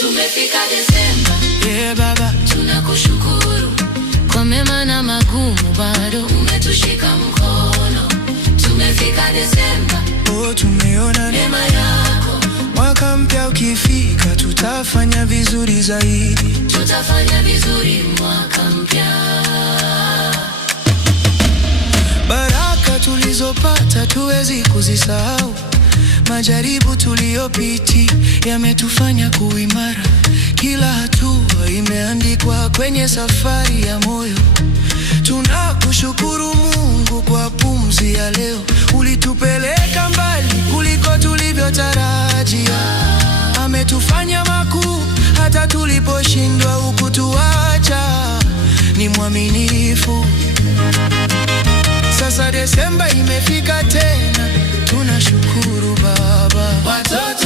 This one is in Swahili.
Tumefika Desemba, yeah baba, tunakushukuru kwa mema na magumu, bado umetushika mkono. Tumefika Desemba, oh tumeona neema yako. Mwaka mpya ukifika, tutafanya vizuri zaidi. Tutafanya vizuri mwaka mpya. Baraka tulizopata tuwezi kuzisahau. Majaribu tuliyopiti yametufanya kuimara. Kila hatua imeandikwa kwenye safari ya moyo. Tunakushukuru Mungu kwa pumzi ya leo. Ulitupeleka mbali kuliko tulivyotarajia. Ametufanya makuu hata tuliposhindwa, hukutuacha. Ni mwaminifu. Sasa Desemba imefika tena, tunashukuru Baba. Watoto